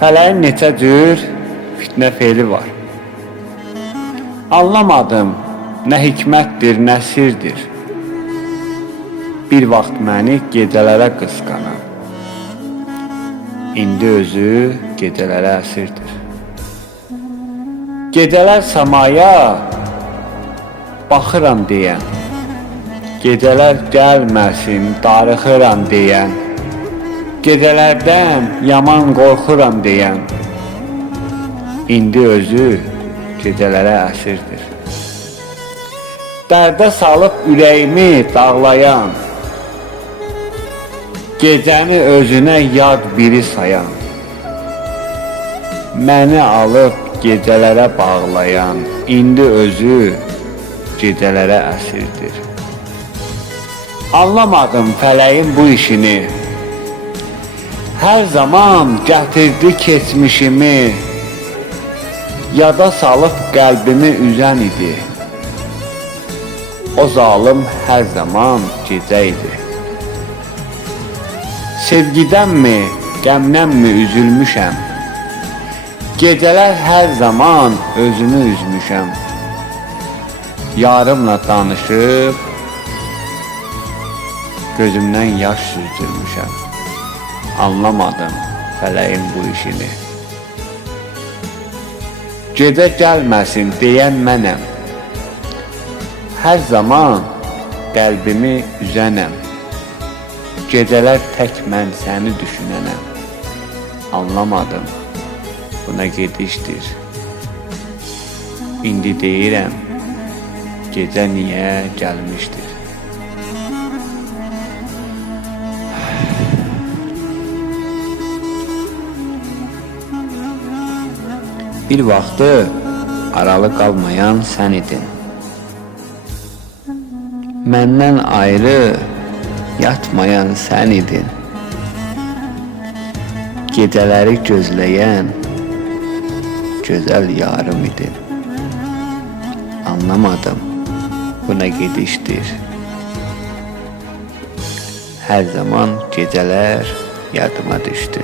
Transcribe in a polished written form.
Fələyin neçə cür fitnə feli var. Anlamadım, nə hikmətdir, nə sirdir. Bir vaxt məni gecələrə qısqanan, indi özü gecələrə əsirdir. Gecələr samaya baxıram deyən, gecələr gəlməsin, darıxıram deyən, gecələrdən yaman qorxuram deyən, indi özü gecələrə əsirdir. Dərdə salıb ürəyimi dağlayan, gecəni özünə yad biri sayan, məni alıb gecələrə bağlayan, indi özü gecələrə əsirdir. Anlamadım fələyin bu işini, hər zaman gətirdi keçmişimi, yada salıb qəlbimi üzən idi. O zalım hər zaman gecə idi. Sevgidənmi, qəmdənmi üzülmüşəm, gecələr hər zaman özümü üzmüşəm. Yarımla danışıb gözümdən yaş süzdürmüşəm. Anlamadım fələyin bu işini. Gecə gəlməsin deyən mənəm, hər zaman qəlbimi üzənəm. Gecələr tək mən səni düşünənəm. Anlamadım, bu nə gedişdir. İndi deyirəm, gecə niyə gəlmişdir. Bir vaxtı aralı qalmayan sən idin. Məndən ayrı yatmayan sən idin. Gecələri gözləyən gözəl yarım idin. Anlamadım, bu nə gedişdir. Hər zaman gecələr yadıma düşdü.